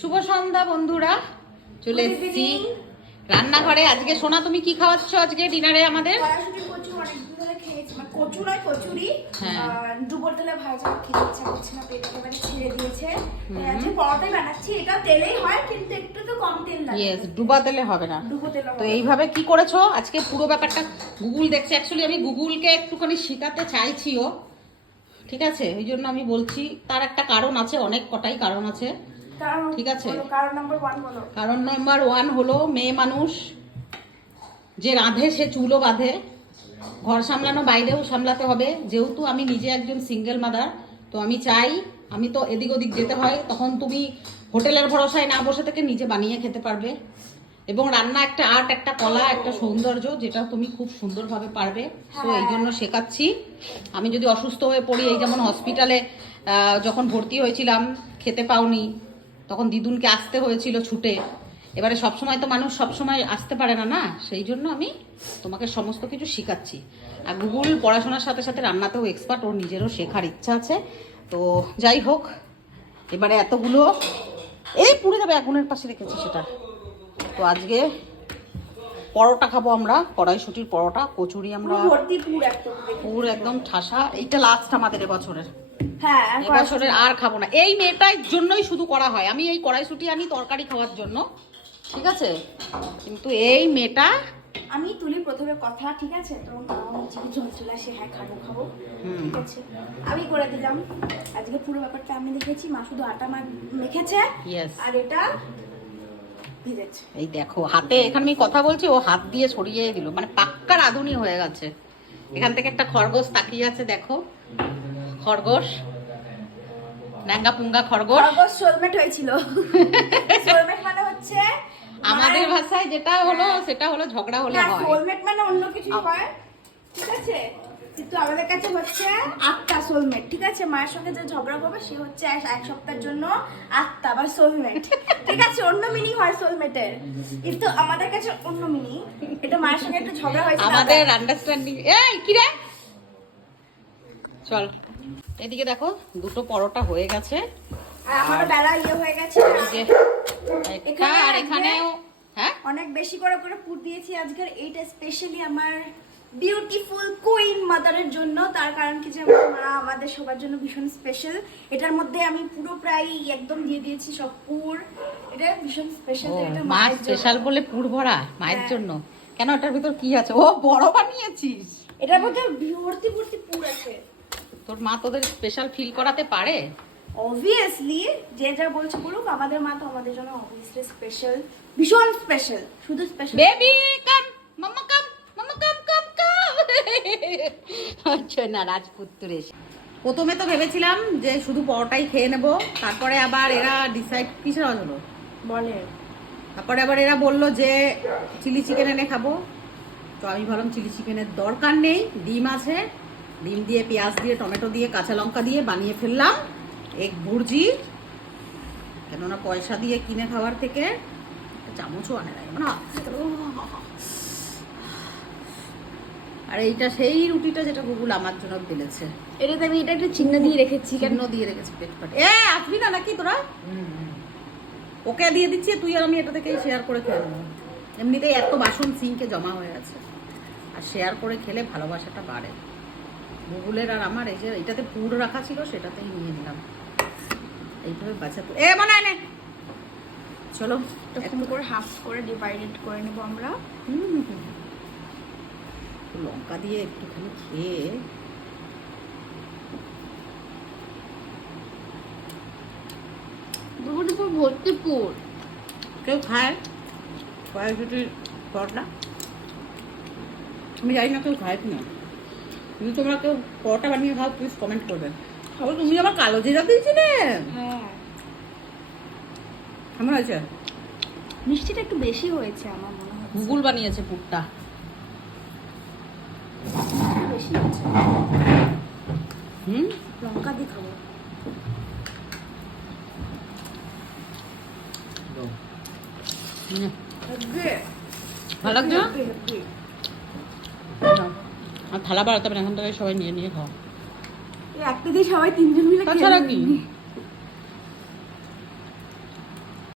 শুভ সন্ধ্যা বন্ধুরা। চলে এসেছি রান্নাঘরে। আজকে সোনা তুমি কি খাওয়াচ্ছ আজকে ডিনারে আমাদের? মানে কচুরি। হ্যাঁ। ডুবোর তেলে ভাজা খেতে ইচ্ছা করছে না পেট একেবারে ছেড়ে দিয়েছে। আজকে পরোটাই বানাচ্ছি। এটা তেলেই হয় কিন্তু একটু তো কম তেল লাগে। ইয়েস ডুবা তেলে হবে না। ডুবো তেল তো এইভাবে কি করেছ? আজকে পুরো ব্যাপারটা গুগল দেখছে। অ্যাকচুয়ালি আমি গুগলকে একটুখানি শেখাতে চাইছিও। ঠিক আছে? এই জন্য আমি বলছি তার একটা কারণ আছে অনেক কটাই কারণ আছে। ঠিক আছে। কারণ নাম্বার ওয়ান হলো মেয়ে মানুষ যে রাঁধে সে চুলও বাঁধে। ঘর সামলানো বাইরেও সামলাতে হবে। যেহেতু আমি নিজে একজন সিঙ্গেল মাদার তো আমি চাই আমি তো এদিক ওদিক যেতে হয় তখন তুমি হোটেলের ভরসায় না বসে থেকে নিজে বানিয়ে খেতে পারবে। এবং রান্না একটা আর্ট একটা কলা একটা সৌন্দর্য যেটা তুমি খুব সুন্দরভাবে পারবে। তো এই জন্য শেখাচ্ছি। আমি যদি অসুস্থ হয়ে পড়ি এই যেমন হসপিটালে যখন ভর্তি হয়েছিলাম খেতে পাওনি তখন দিদুনকে আসতে হয়েছিল ছুটে। এবারে সবসময় তো মানুষ সবসময় আসতে পারে না না? সেই জন্য আমি তোমাকে সমস্ত কিছু শেখাচ্ছি। আর গুগল পড়াশোনার সাথে সাথে রান্নাতেও এক্সপার্ট ওর নিজেরও শেখার ইচ্ছা আছে। তো যাই হোক এবারে এতগুলো এই পুড়ে যাবে আগুনের পাশে রেখেছি সেটা। তো আজকে পরোটা খাব আমরা কড়াইশুটির পরোটা কচুরি আমরা পুর একদম। পুর একদম ঠাসা এইটা লাস্ট আমাদের এবছরের। হ্যাঁ এবছরের আর খাব না। এই মেয়েটার জন্যই শুধু করা হয়। আমি এই কড়াইশুটি আনি তরকারি খাওয়ার জন্য। ঠিক আছে? কিন্তু এই মেয়েটা আমি তুলি প্রথমে কথা ঠিক আছে? তো চলে আসে হ্যাঁ খাব খাব। ঠিক আছে? আমি করে দিলাম। আজকে পুরো ব্যাপারটা আমি দেখেছি। মা শুধু আটা মা মেখেছে। আর এটা এই দেখো হাতে এখানে আমি কথা বলছি ও হাত দিয়ে ছড়িয়ে দিল। মানে পাক্কা রাঁধুনি হয়ে গেছে। এখান থেকে একটা খরগোশ তাকিয়ে আছে দেখো। খরগোশ। ন্যাঙ্গা পুঙ্গা খরগোশ খরগোশ সোলমেট হয়েছিল। সোলমেট মানে হচ্ছে আমাদের ভাষায় যেটা হলো সেটা হলো ঝগড়া হলে হয় সোলমেট মানে অন্য কিছু হয়। ঠিক আছে? কিন্তু আমাদের কাছে হচ্ছে আটটা সোলমেট। ঠিক আছে? মায়ের সঙ্গে যে ঝগড়া করবে সে হচ্ছে এক সপ্তাহের জন্য আটটা বা সোলমেট। ঠিক আছে? অন্য মিনিং হয় সোলমেটের। কিন্তু আমাদের কাছে অন্য মিনিং এটা মায়ের সঙ্গে একটা ঝগড়া হয়েছে আমাদের আন্ডারস্ট্যান্ডিং এই কি রে? চল। এদিকে দেখো দুটো পরোটা হয়ে গেছে। আর বেলা ইয়ে হয়ে গেছে। আর এখানেও হ্যাঁ? অনেক বেশি করে করে পুর দিয়েছি আজকের। এইটা স্পেশালি আমার বিউটিফুল কুইন মাদারের জন্য। তার কারণ কি যে আমার মা আমাদের সবার জন্য ভীষণ স্পেশাল এটার মধ্যে আমি পুরো প্রায় একদম দিয়ে দিয়েছি সব পুর। এটা ভীষণ স্পেশাল এটা মা মায়ের। স্পেশাল বলে পুর ভরা মায়ের হ্যাঁ। জন্য। কেন? এটার ভিতর কি আছে? ও বড় বানিয়েছিস। এটার মধ্যে ভর্তি ভর্তি পুর আছে। তোর মা তোদের স্পেশাল ফিল করাতে পারে? অবভিয়াসলি যে যা বলছে বলুক আমাদের মা তো আমাদের জন্য অবভিয়াসলি স্পেশাল ভীষণ স্পেশাল শুধু special baby come mama come mama come come come আচ্ছা না রাজপুত্র এসে। প্রথমে তো ভেবেছিলাম যে শুধু পরোটাই খেয়ে নেব তারপরে আবার এরা ডিসাইড কিসের হলো বলে। তারপরে আবার এরা বলল যে চিলি চিকেন এনে খাব। তো আমি ভাবলাম চিলি চিকেনের দরকার নেই ডিম আছে ডিম দিয়ে পেঁয়াজ দিয়ে টমেটো দিয়ে কাঁচা লঙ্কা দিয়ে বানিয়ে ফেললাম। এক ভুর্জি। কেননা পয়সা দিয়ে কিনে খাওয়ার থেকে চামচও আনে না মানে আর এইটা সেই রুটিটা যেটা গুগল আমার জন্য বেলেছে এটাতে আমি এটা একটা চিহ্ন দিয়ে রেখেছি কেন? চিহ্ন দিয়ে রেখেছি পেট পাটে এ আসবি না নাকি তোরা? ওকে দিয়ে দিচ্ছি তুই আর আমি এটা থেকেই শেয়ার করে খেয়ে নেব। এমনিতেই এত বাসন সিঙ্কে জমা হয়ে আছে। আর শেয়ার করে খেলে ভালোবাসাটা বাড়ে। গুগলের আর আমার এই যে এটাতে পুর রাখা ছিল সেটাতেই নিয়ে নিলাম। এইভাবে বাঁচাতে এ হয় নে। চলো এরকম করে হাফ করে ডিভাইডেড করে নেব আমরা। লঙ্কা দিয়ে একটুখানি খেয়ে দুপুর দুপুর ভর্তি পুর। কেউ খায়? কড়াইশুটির পরোটা? আমি জানি না কেউ খায় কিনা যদি তোমরা কেউ পরোটা বানিয়ে খাও প্লিজ কমেন্ট করবে। তাহলে তুমি আবার কালো জিরা দিয়েছিলে? হ্যাঁ। কেমন হয়েছে? মিষ্টিটা একটু বেশি হয়েছে আমার মনে হয় গুগল বানিয়েছে পুরটা। বেশি হয়েছে। হুম? লঙ্কা দিয়ে খাব। ভালো লাগছে। আর থালা বাড়াতে হবে না এখন থেকে সবাই নিয়ে নিয়ে খাও দিয়ে সবাই তিনজন মিলে তাছাড়া কি।